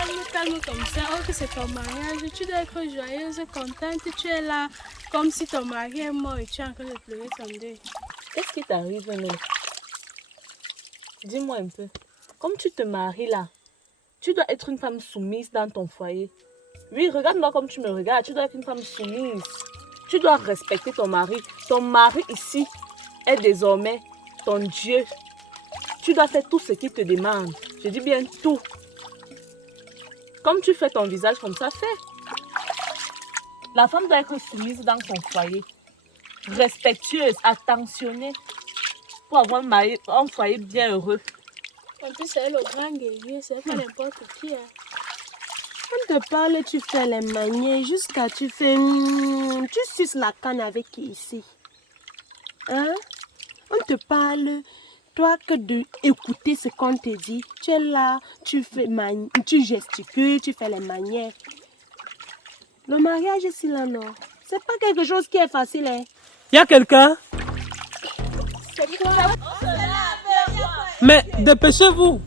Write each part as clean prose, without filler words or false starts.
calme, calme comme ça. Oh, que c'est ton mariage. Tu dois être joyeuse, contente. Tu es là comme si ton mari est mort et tu es en train de pleurer son deuil. Qu'est-ce qui t'arrive, non? Dis-moi un peu. Comme tu te maries là, tu dois être une femme soumise dans ton foyer. Oui, regarde-moi comme tu me regardes. Tu dois être une femme soumise. Tu dois respecter ton mari. Ton mari ici est désormais ton Dieu. Tu dois faire tout ce qu'il te demande. Je dis bien tout. Comme tu fais ton visage comme ça, fais. La femme doit être soumise dans son foyer. Respectueuse, attentionnée. Pour avoir un foyer bien heureux. En plus, c'est le grand guerrier. C'est pas n'importe qui. Hein. On te parle, tu fais les manières jusqu'à tu fais... tu suces la canne avec qui ici? Hein? On te parle, toi que d'écouter ce qu'on te dit. Tu es là, tu gesticules, tu fais les manières. Le mariage ici là, non. C'est pas quelque chose qui est facile, hein. Y a quelqu'un? C'est quoi? Mais dépêchez-vous.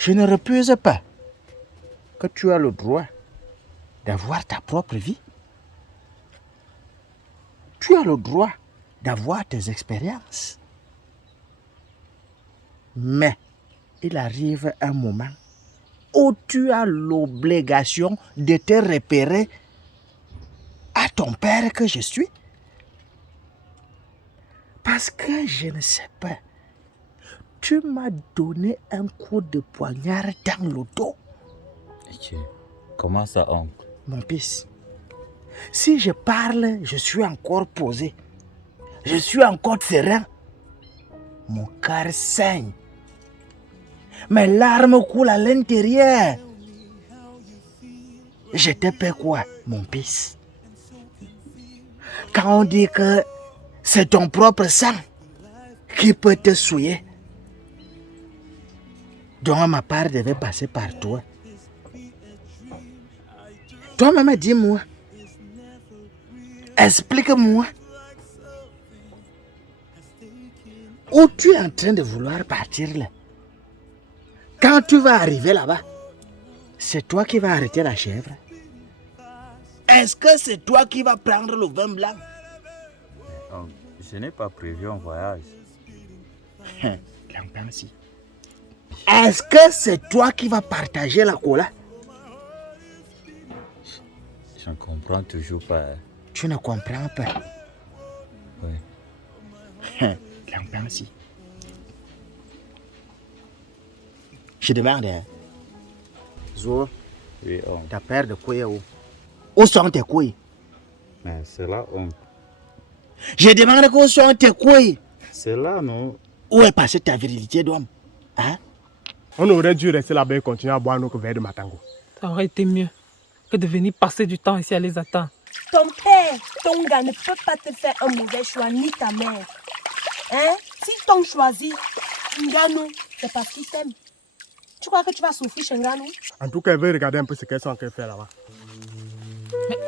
Je ne refuse pas que tu as le droit d'avoir ta propre vie. Tu as le droit d'avoir tes expériences. Mais il arrive un moment où tu as l'obligation de te repérer à ton père que je suis. Parce que je ne sais pas. Tu m'as donné un coup de poignard dans le dos. Comment ça, oncle? Mon fils, si je parle, je suis encore posé. Je suis encore serein. Mon cœur saigne. Mes larmes coulent à l'intérieur. Je te paie quoi, mon fils? Quand on dit que c'est ton propre sang qui peut te souiller, donc ma part devait passer par toi. Toi-même, dis-moi. Explique-moi. Où tu es en train de vouloir partir là? Quand tu vas arriver là-bas, c'est toi qui vas arrêter la chèvre? Est-ce que c'est toi qui vas prendre le vin blanc? Je n'ai pas prévu un voyage. L'impensi. Est-ce que c'est toi qui vas partager la cola? Je ne comprends toujours pas. Tu ne comprends pas? Oui. L'impensi. Je demande, hein? Zo, Oui, oncle. ta paire de couilles où? Où sont tes couilles? Mais c'est là, oncle. Je demande où sont tes couilles? C'est là, non? Où est passée ta virilité d'homme? Hein? On aurait dû rester là-bas et continuer à boire nos verres de matango. Ça aurait été mieux que de venir passer du temps ici à les attendre. Ton père, ton gars ne peut pas te faire un mauvais choix, ni ta mère. Hein? Si t'ont choisi Nganou, c'est parce qu'ils t'aiment. Tu crois que tu vas souffrir chez Nganou? En tout cas, elle veut regarder un peu ce qu'elles sont en train de faire là-bas. Mais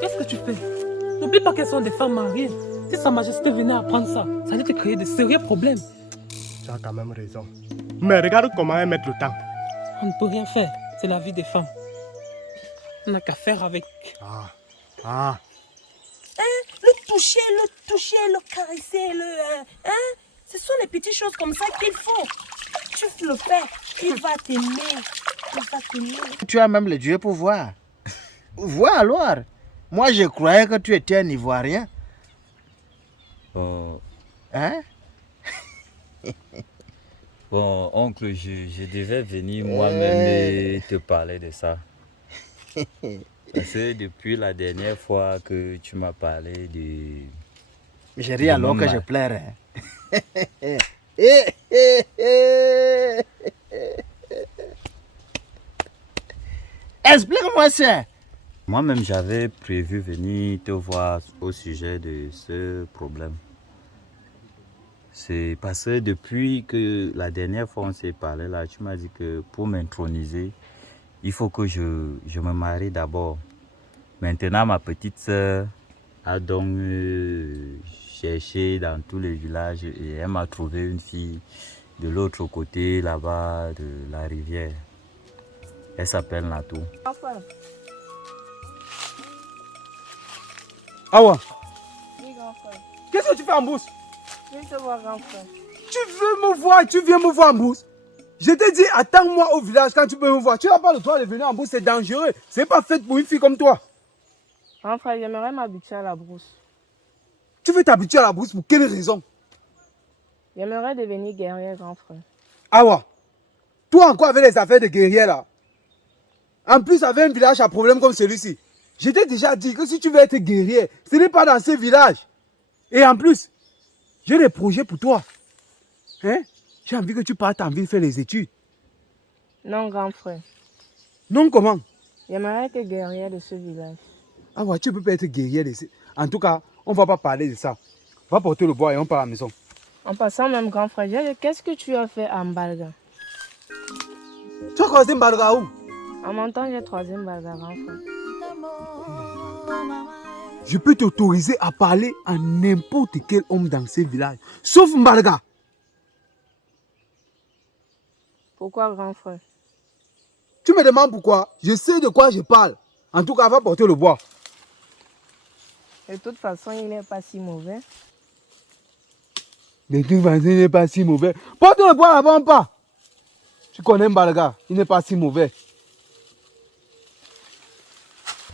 qu'est-ce que tu fais? N'oublie pas qu'elles sont des femmes mariées. Si Sa Majesté venait apprendre ça, ça allait te créer de sérieux problèmes. Tu as quand même raison. Mais regarde comment elles mettent le temps. On ne peut rien faire. C'est la vie des femmes. On n'a qu'à faire avec. Ah. Hein? Le toucher, le caresser, hein? Ce sont les petites choses comme ça qu'il faut. Tu le fais, il va t'aimer. Il va t'aimer. Tu as même le Dieu pour voir. Vois alors. Moi, je croyais que tu étais un Ivoirien. Hein? Bon, oncle, je devais venir moi-même et te parler de ça. Parce que depuis la dernière fois que tu m'as parlé de... Je ris alors que je pleure. Explique-moi ça. Moi-même, j'avais prévu venir te voir au sujet de ce problème. C'est parce que depuis que la dernière fois on s'est parlé là, tu m'as dit que pour m'introniser, il faut que je me marie d'abord. Maintenant, ma petite sœur a donc cherché dans tous les villages et elle m'a trouvé une fille de l'autre côté là-bas de la rivière. Elle s'appelle Natou. Awa, Oui, grand frère. qu'est-ce que tu fais en brousse? Je vais te voir, grand frère. Tu veux me voir, tu viens me voir en brousse? Je t'ai dit, attends-moi au village quand tu peux me voir. Tu n'as pas le droit de venir en brousse, c'est dangereux. C'est pas fait pour une fille comme toi. Grand frère, j'aimerais m'habituer à la brousse. Tu veux t'habituer à la brousse pour quelle raison? J'aimerais devenir guerrier, grand frère. Awa, toi encore avec les affaires de guerrier là. En plus, avec un village à problème comme celui-ci. Je t'ai déjà dit que si tu veux être guerrier, ce n'est pas dans ce village. Et en plus, j'ai des projets pour toi. Hein? J'ai envie que tu partes en ville faire les études. Non, grand frère. Non, comment? J'aimerais être guerrier de ce village. Ah ouais, tu peux pas être guerrier. En tout cas, on ne va pas parler de ça. Va porter le bois et on part à la maison. En passant même, grand frère, qu'est-ce que tu as fait à Mbalga? Tu as causé Mbalga où? En montant, j'ai 3e Mbalga, grand frère. Je peux t'autoriser à parler à n'importe quel homme dans ce village, sauf Mbalga. Pourquoi, grand frère? Tu me demandes pourquoi? Je sais de quoi je parle. En tout cas, va porter le bois. De toute façon, il n'est pas si mauvais. De toute façon, il n'est pas si mauvais. Porte le bois avant pas. Tu connais Mbalga, il n'est pas si mauvais.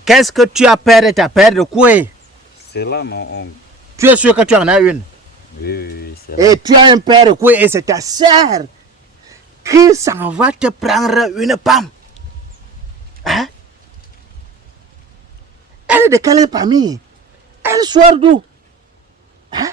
Qu'est-ce que tu as peur de ta paire de couilles? C'est là, mon oncle. Tu es sûr que tu en as une? Oui, c'est là. Et tu as un paire de couilles et c'est ta sœur qui s'en va te prendre une pomme. Hein? Elle est de quelle famille? Elle sort d'où? Hein?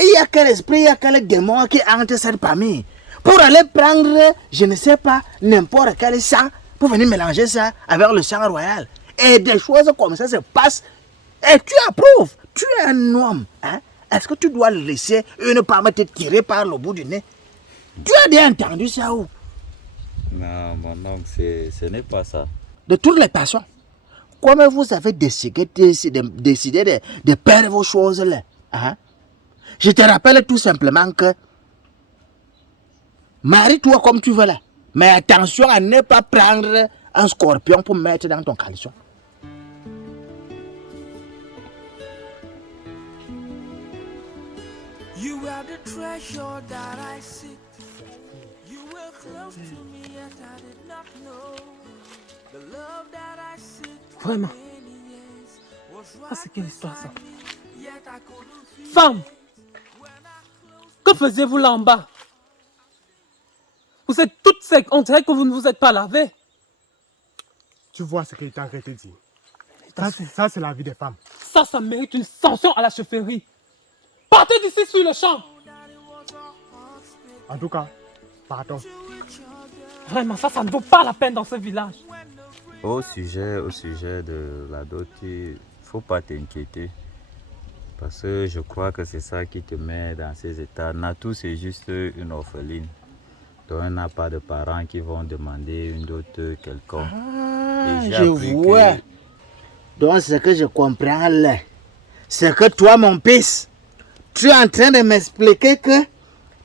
Il y a quel esprit, il y a quel démon qui hante cette famille pour aller prendre, je ne sais pas, n'importe quel sang pour venir mélanger ça avec le sang royal. Et des choses comme ça se passent. Et tu approuves. Tu es un homme. Hein? Est-ce que tu dois laisser une pomme te tirer par le bout du nez? Tu as bien entendu ça où? Non, mon oncle, ce n'est pas ça. De toutes les façons, comme vous avez décidé de perdre vos choses là, hein? Je te rappelle tout simplement que marie-toi comme tu veux là. Mais attention à ne pas prendre un scorpion pour mettre dans ton caleçon. You are the treasure that I seek. You were close to me yet I did not know. The love that I seek for Vraiment. many years was Ah, right c'est quelle histoire ça? beside me, yet I couldn't feel Femme, que faisiez-vous là en bas? Vous êtes toutes secs, on dirait que vous ne vous êtes pas lavées. Tu vois ce qu'il est en train de te dire. Ça, c'est la vie des femmes. Ça mérite une sanction à la chefferie. Partez d'ici sur le champ. En tout cas, pardon. Vraiment, ça ne vaut pas la peine dans ce village. Au sujet de la dot, il ne faut pas t'inquiéter. Parce que je crois que c'est ça qui te met dans ces états. Natou, c'est juste une orpheline. Donc, elle n'a pas de parents qui vont demander une dot quelconque. Ah, Et j'ai je appris vois. que- Donc, ce que je comprends là, c'est que toi, mon fils, tu es en train de m'expliquer que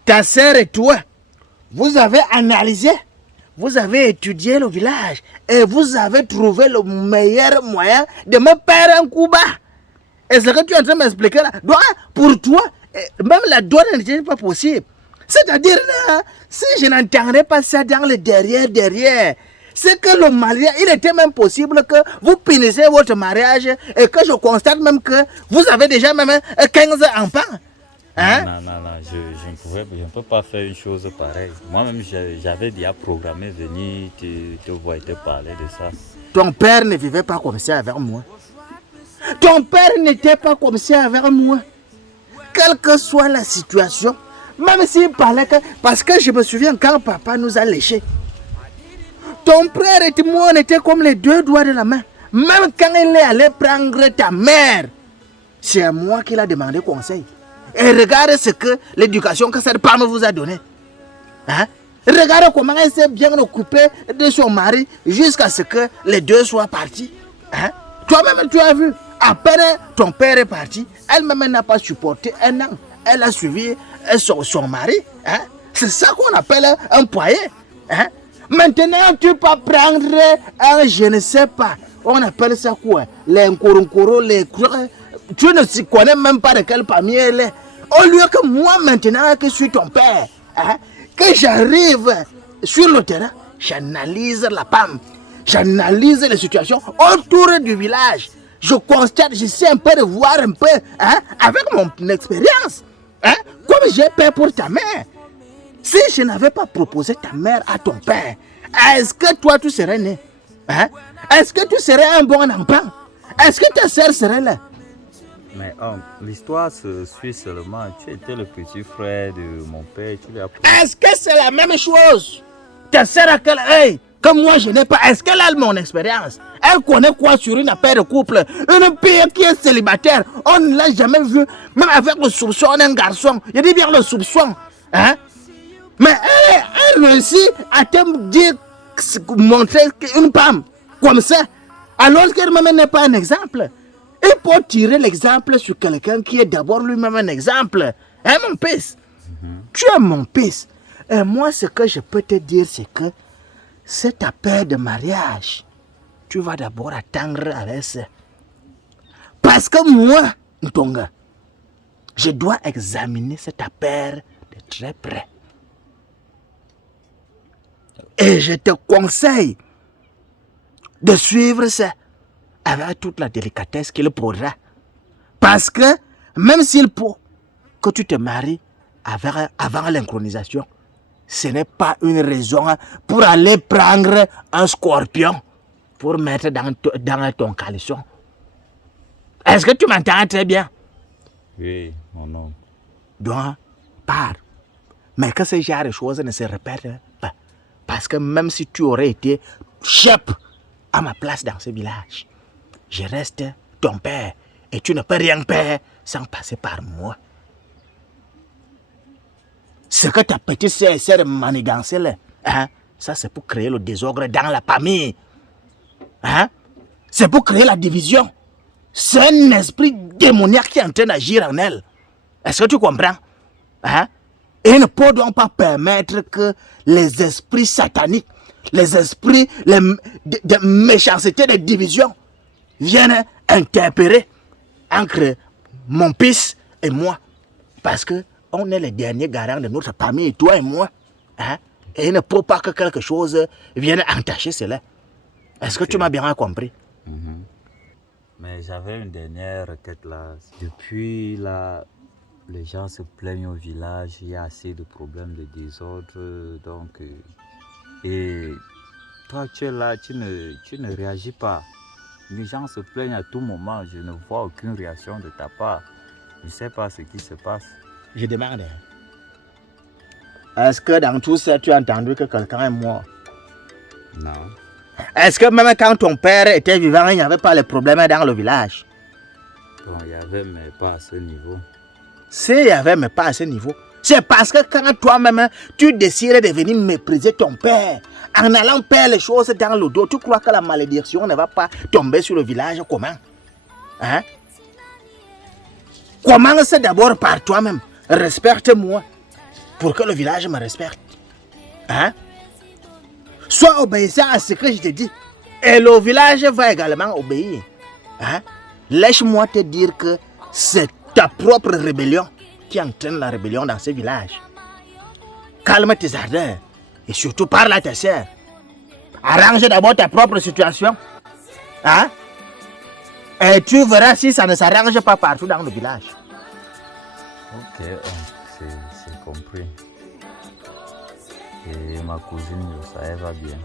ta sœur et toi, vous avez analysé, vous avez étudié le village et vous avez trouvé le meilleur moyen de me faire un coup bas. Et ce que tu es en train de m'expliquer là, donc, pour toi, même la donne n'était pas possible. C'est-à-dire, là, si je n'entendais pas ça dans le derrière, c'est que le mariage, il était même possible que vous finissez votre mariage et que je constate même que vous avez déjà même 15 enfants. Hein? Non, je ne peux pas faire une chose pareille. Moi-même, j'avais déjà programmé venir te voir et te parler de ça. Ton père ne vivait pas comme ça avec moi. Ton père n'était pas comme ça avec moi. Quelle que soit la situation, même s'il parlait que... Parce que je me souviens quand papa nous a léchés. Ton frère et moi, on était comme les deux doigts de la main. Même quand il est allé prendre ta mère, c'est à moi qu'il a demandé conseil. Et regarde ce que l'éducation que cette femme vous a donné. Hein? Regarde comment elle s'est bien occupée de son mari jusqu'à ce que les deux soient partis. Hein? Toi-même, tu as vu. Après, ton père est parti. Elle-même n'a pas supporté un an. Elle a suivi son mari. Hein? C'est ça qu'on appelle un foyer. Hein? Maintenant, tu peux prendre un, je ne sais pas, on appelle ça quoi? Les nkoronkoros, les... Tu ne connais même pas de quelle famille elle est. Au lieu que moi, maintenant, que je suis ton père, hein, que j'arrive sur le terrain, j'analyse la femme, j'analyse les situations autour du village. Je constate, j'essaie un peu de voir un peu, hein, avec mon expérience, hein, comme j'ai peur pour ta mère. Si je n'avais pas proposé ta mère à ton père, est-ce que toi tu serais né? Hein? Est-ce que tu serais un bon enfant? Est-ce que ta sœur serait là? Mais l'histoire se suit seulement. Tu étais le petit frère de mon père. Tu l'as... Est-ce que c'est la même chose? Ta sœur a quel œil? Comme moi je n'ai pas. Est-ce qu'elle a mon expérience? Elle connaît quoi sur une affaire de couple? Une fille qui est célibataire, on ne l'a jamais vue. Même avec le soupçon d'un garçon. Je dis bien le soupçon. Hein? Mais elle réussit à te dire, montrer une femme comme ça, alors qu'elle-même n'est pas un exemple. Il faut tirer l'exemple sur quelqu'un qui est d'abord lui-même un exemple. Hein, mon fils? Tu es mon fils. Et moi, ce que je peux te dire, c'est que cette affaire de mariage, tu vas d'abord attendre avec ça. Parce que moi, Ntonga, je dois examiner cette affaire de très près. Et je te conseille de suivre ça avec toute la délicatesse qu'il faudra. Parce que même s'il faut que tu te maries avant l'inchronisation, ce n'est pas une raison pour aller prendre un scorpion pour mettre dans ton caleçon. Est-ce que tu m'entends très bien? Oui, mon homme. Donc, pars. Mais que ce genre de choses ne se répètent pas. Parce que même si tu aurais été chef à ma place dans ce village, je reste ton père et tu ne peux rien faire sans passer par moi. Ce que ta petite sœur essaie de manigancer là, hein, ça c'est pour créer le désordre dans la famille. Hein? C'est pour créer la division. C'est un esprit démoniaque qui est en train d'agir en elle. Est-ce que tu comprends? Hein? Et ne peut donc pas permettre que les esprits sataniques, les esprits de méchanceté, de division viennent interpérer entre mon fils et moi. Parce que on est les derniers garants de notre famille, toi et moi. Hein? Et il ne faut pas que quelque chose vienne entacher cela. Est-ce que tu m'as bien compris? Mais j'avais une dernière requête là. Depuis là, les gens se plaignent au village, il y a assez de problèmes de désordre. Donc, et toi tu es là, tu ne réagis pas. Les gens se plaignent à tout moment, je ne vois aucune réaction de ta part. Je ne sais pas ce qui se passe. Je demande. Est-ce que dans tout ça, tu as entendu que quelqu'un est mort? Non. Est-ce que même quand ton père était vivant, il n'y avait pas de problème dans le village? Bon, il y avait, mais pas à ce niveau. S'il y avait, mais pas à ce niveau. C'est parce que quand toi-même, tu décides de venir mépriser ton père, en allant faire les choses dans le dos, tu crois que la malédiction ne va pas tomber sur le village? Comment? Hein? Commence d'abord par toi-même. Respecte-moi pour que le village me respecte. Hein? Sois obéissant à ce que je te dis. Et le village va également obéir. Hein? Laisse-moi te dire que c'est ta propre rébellion qui entraîne la rébellion dans ce village. Calme tes ardeurs et surtout parle à ta sœur. Arrange d'abord ta propre situation. Hein? Et tu verras si ça ne s'arrange pas partout dans le village. Ok, c'est compris. Et ma cousine, ça elle va bien.